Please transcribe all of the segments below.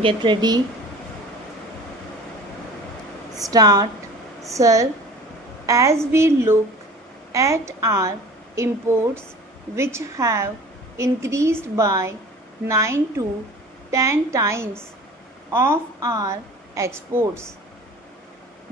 Get ready. Start. Sir, as we look at our imports, which have increased by 9 to 10 times of our exports,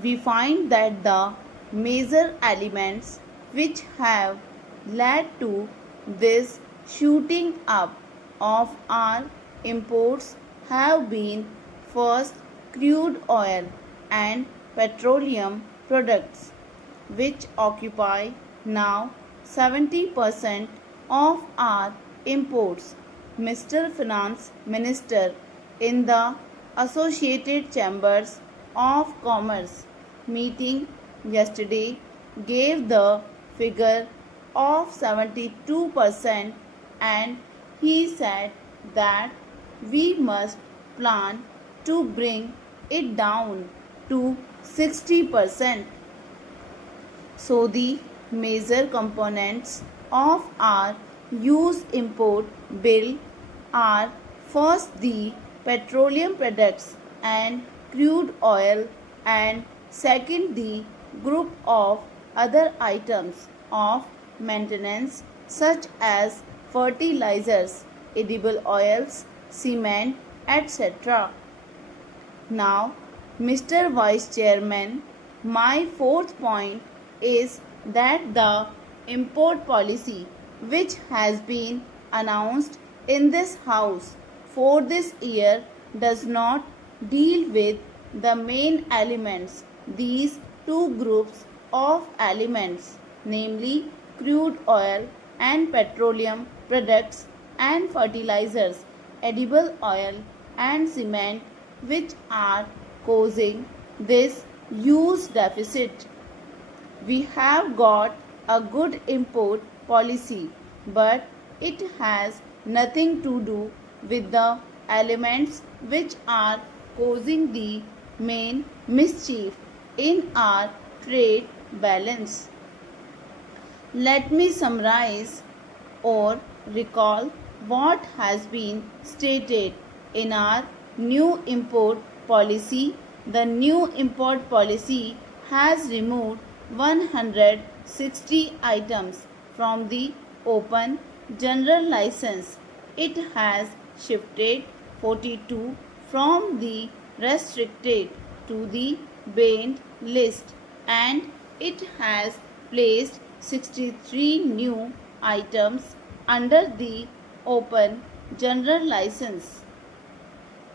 we find that the major elements which have led to this shooting up of our imports have been first crude oil and petroleum products, which occupy now 70% of our imports. Mr. Finance Minister in the Associated Chambers of Commerce meeting yesterday gave the figure of 72%, and he said that we must plan to bring it down to 60%. So the major components of our use import bill are first the petroleum products and crude oil, and second the group of other items of maintenance such as fertilizers, edible oils, cement, etc. Now, Mr. Vice Chairman, my fourth point is that the import policy which has been announced in this House for this year does not deal with the main elements. These two groups of elements, namely crude oil and petroleum products and fertilizers, edible oil and cement, which are causing this huge deficit. We have got a good import policy, but it has nothing to do with the elements which are causing the main mischief in our trade balance. Let me summarize or recall what has been stated in our new import policy. The new import policy has removed 160 items from the open general license. It has shifted 42 from the restricted to the banned list, and it has placed 63 new items under the open general license.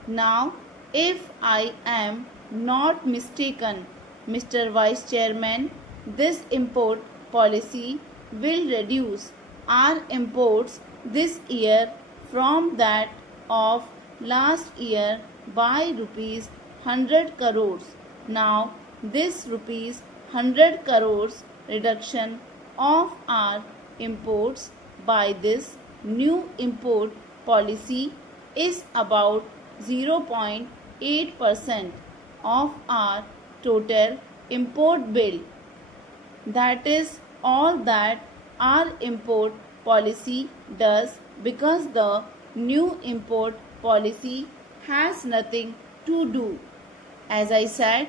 Now, if I am not mistaken, Mr. Vice Chairman, this import policy will reduce our imports this year from that of last year by rupees 100 crores. Now, this rupees 100 crores reduction of our imports by this new import policy is about 0.8% of our total import bill. That is all that our import policy does, because the new import policy has nothing to do, as I said,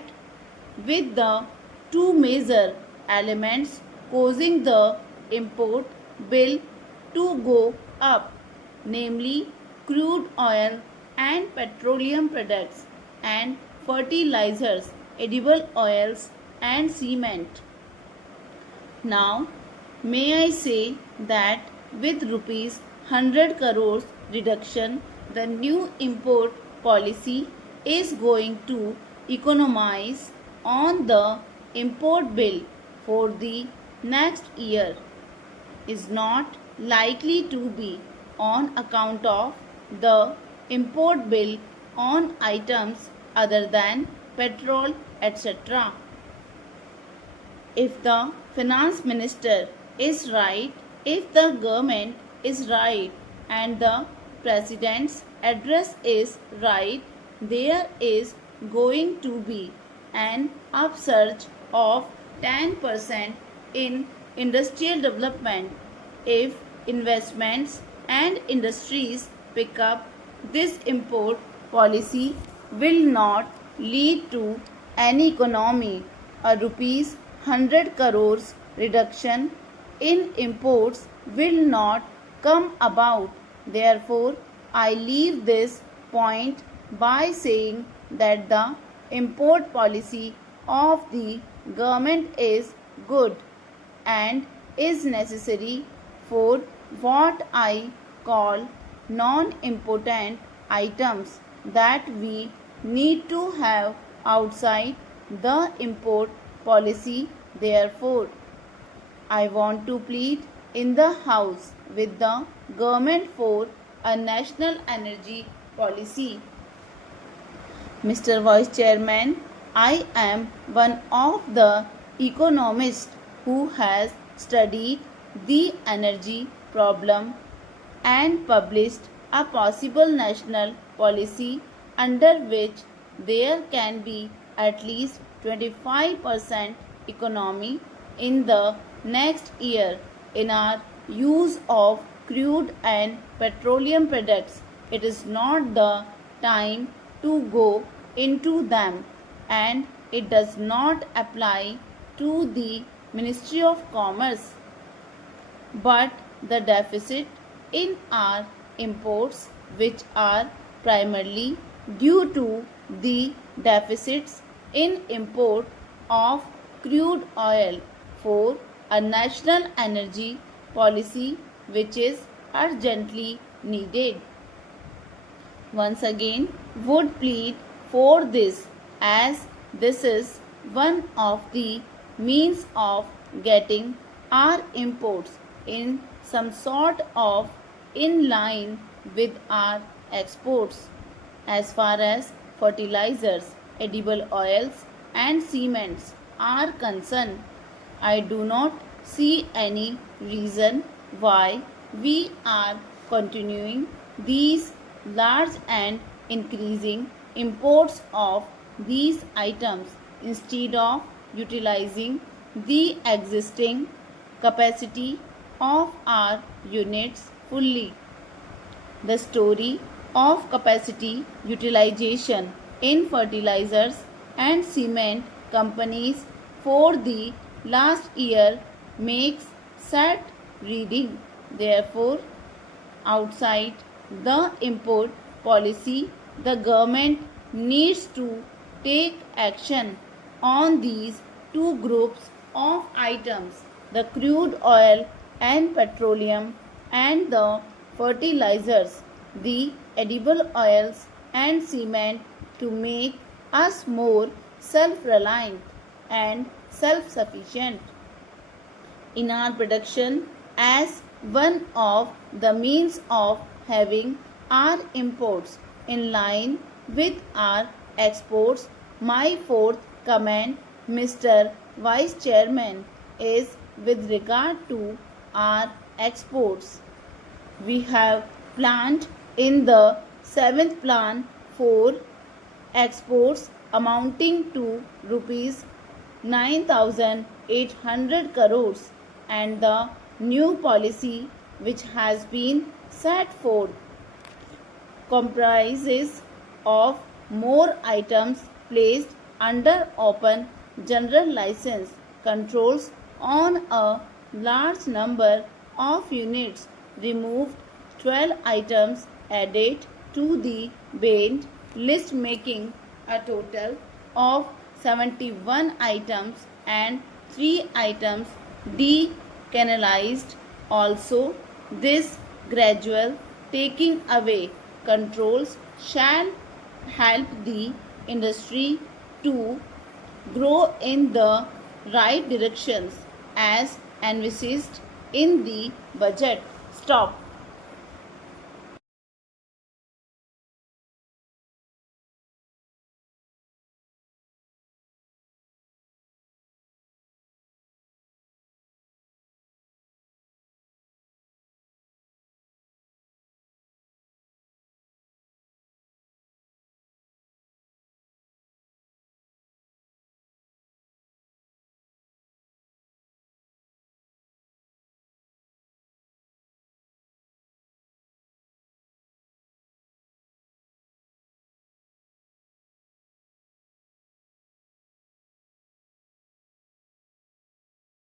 with the two major elements causing the import bill to go up, namely crude oil and petroleum products and fertilizers, edible oils and cement. Now, may I say that with rupees 100 crores reduction, the new import policy is going to economize on the import bill for the next year, is not likely to be on account of the import bill on items other than petrol, etc. If the finance minister is right, if the government is right, and the president's address is right, there is going to be an upsurge of 10% in industrial development if investments and industries pick up this import policy will not lead to any economy. A rupees 100 crores reduction in imports will not come about. Therefore, I leave this point by saying that the import policy of the government is good and is necessary for what I call non-important items that we need to have outside the import policy. Therefore, I want to plead in the House with the government for a national energy policy. Mr. Vice Chairman, I am one of the economists who has studied the energy problem and published a possible national policy under which there can be at least 25% economy in the next year in our use of crude and petroleum products. It is not the time to go into them, and it does not apply to the Ministry of Commerce. But the deficit in our imports, which are primarily due to the deficits in import of crude oil, for a national energy policy which is urgently needed. Once again, would plead for this, as this is one of the means of getting our imports in some sort of in line with our exports. As far as fertilizers, edible oils and cements are concerned, I do not see any reason why we are continuing these large and increasing imports of these items instead of utilizing the existing capacity of our units fully. The story of capacity utilization in fertilizers and cement companies for the last year makes sad reading. Therefore, outside the import policy, the government needs to take action on these two groups of items, the crude oil and petroleum, and the fertilizers, the edible oils and cement, to make us more self-reliant and self-sufficient in our production as one of the means of having our imports in line with our exports. My fourth comment, Mr. Vice Chairman, is with regard to our exports. We have planned in the 7th plan for exports amounting to rupees 9,800 crores, and the new policy which has been set forth comprises of more items placed under open general license controls on a large number of units, removed 12 items, added to the banned list, making a total of 71 items, and 3 items decanalized. Also, this gradual taking away controls shall help the industry to grow in the right directions as envisaged in the budget. Stop.